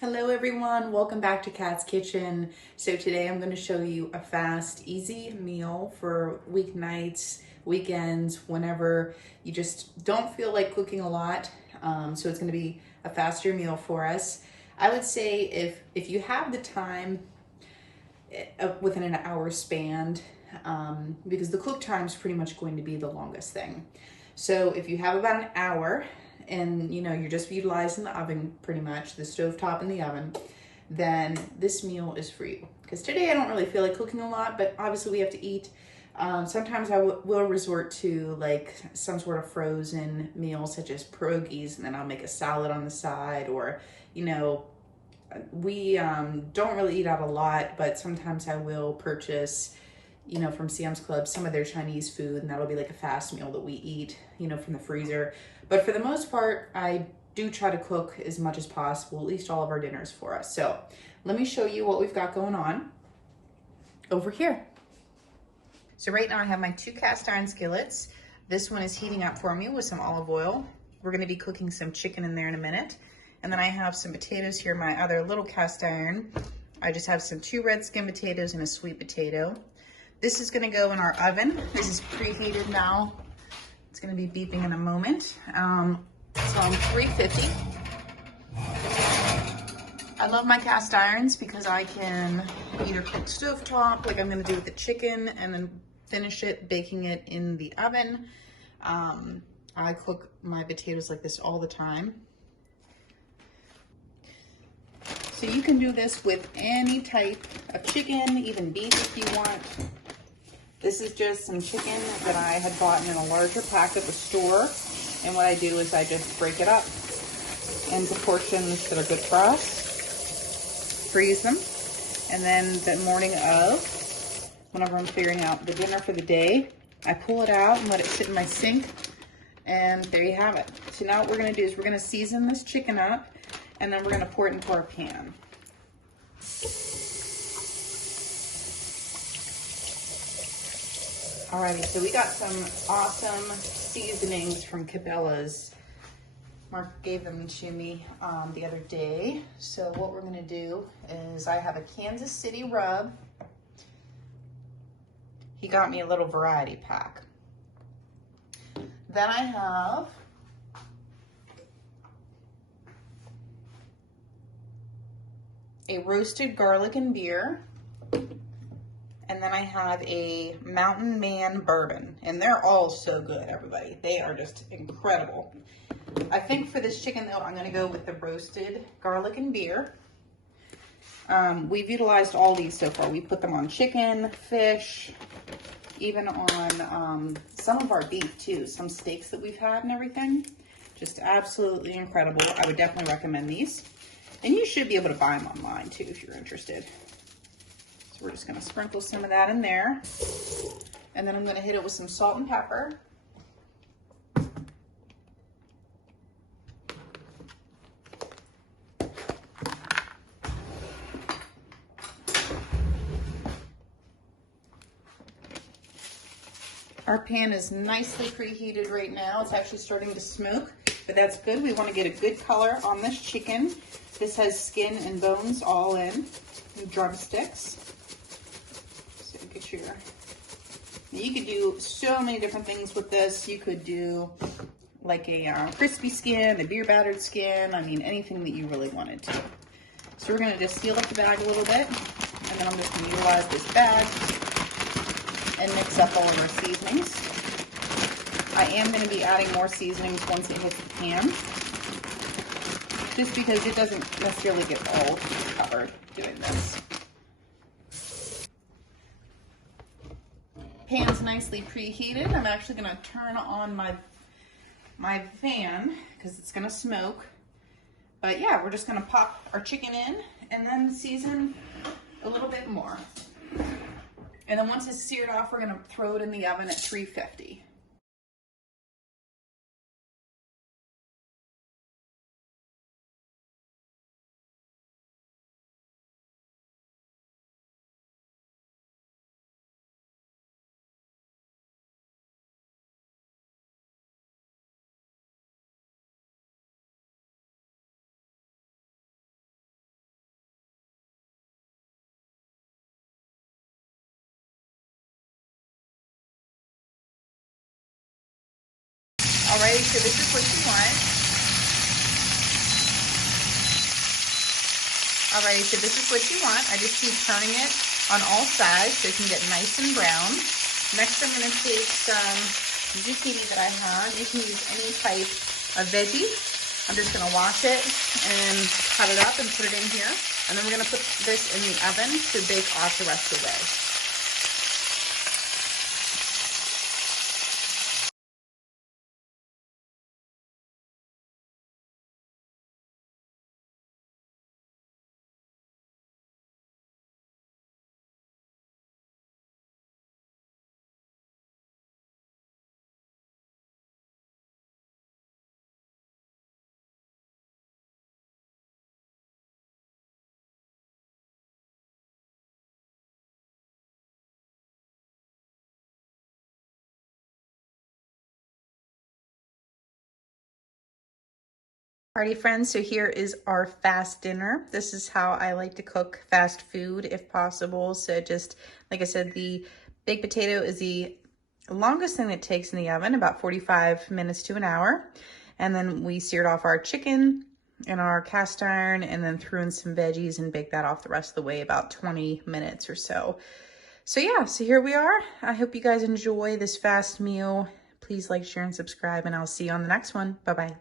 Hello everyone, welcome back to Kat's Kitchen. So today I'm going to show you a fast, easy meal for weeknights, weekends, whenever you just don't feel like cooking a lot. So it's going to be a faster meal for us. I would say if you have the time within an hour span, because the cook time is pretty much going to be the longest thing. So if you have about an hour and you're just utilizing the oven, pretty much the stovetop and the oven, then this meal is for you. Because today I don't really feel like cooking a lot, but obviously we have to eat. Sometimes I will resort to like some sort of frozen meal such as pierogies, and then I'll make a salad on the side, or we don't really eat out a lot, but sometimes I will purchase from Sam's Club, some of their Chinese food, and that'll be like a fast meal that we eat, from the freezer. But for the most part, I do try to cook as much as possible, at least all of our dinners for us. So let me show you what we've got going on over here. So right now I have my 2 cast iron skillets. This one is heating up for me with some olive oil. We're gonna be cooking some chicken in there in a minute. And then I have some potatoes here, my other little cast iron. I just have some 2 red skin potatoes and a sweet potato. This is gonna go in our oven. This is preheated now. It's gonna be beeping in a moment. So on 350. I love my cast irons because I can either cook stovetop, like I'm gonna do with the chicken, and then finish it baking it in the oven. I cook my potatoes like this all the time. So you can do this with any type of chicken, even beef if you want. This is just some chicken that I had bought in a larger pack at the store. And what I do is I just break it up into portions that are good for us, freeze them, and then the morning of, whenever I'm figuring out the dinner for the day, I pull it out and let it sit in my sink, and there you have it. So now what we're gonna do is we're gonna season this chicken up, and then we're gonna pour it into our pan. Alrighty, so we got some awesome seasonings from Cabela's. Mark gave them to me the other day. So what we're gonna do is I have a Kansas City rub. He got me a little variety pack. Then I have a roasted garlic and beer. And then I have a Mountain Man bourbon, and they're all so good, everybody. They are just incredible. I think for this chicken though, I'm gonna go with the roasted garlic and beer. We've utilized all these so far. We put them on chicken, fish, even on some of our beef too, some steaks that we've had and everything. Just absolutely incredible. I would definitely recommend these. And you should be able to buy them online too if you're interested. So we're just gonna sprinkle some of that in there. And then I'm gonna hit it with some salt and pepper. Our pan is nicely preheated right now. It's actually starting to smoke, but that's good. We want to get a good color on this chicken. This has skin and bones all in, and drumsticks. So get your, you could do so many different things with this. You could do like a crispy skin, a beer battered skin. I mean, anything that you really wanted to. So we're going to just seal up the bag a little bit, and then I'm just going to utilize this bag and mix up all of our seasonings. I am going to be adding more seasonings once it hits the pan, just because it doesn't necessarily get all covered doing this. Pan's nicely preheated. I'm actually going to turn on my fan because it's going to smoke. But yeah, we're just going to pop our chicken in and then season a little bit more. And then once it's seared off, we're gonna throw it in the oven at 350. Alrighty, so this is what you want. Alrighty, so this is what you want. I just keep turning it on all sides so it can get nice and brown. Next, I'm gonna take some zucchini that I have. You can use any type of veggie. I'm just gonna wash it and cut it up and put it in here. And then we're gonna put this in the oven to bake off the rest of the day. Alrighty friends, so here is our fast dinner. This is how I like to cook fast food if possible. So just, like I said, the baked potato is the longest thing that takes in the oven, about 45 minutes to an hour. And then we seared off our chicken in our cast iron and then threw in some veggies and baked that off the rest of the way, about 20 minutes or so. So yeah, so here we are. I hope you guys enjoy this fast meal. Please like, share, and subscribe, and I'll see you on the next one. Bye-bye.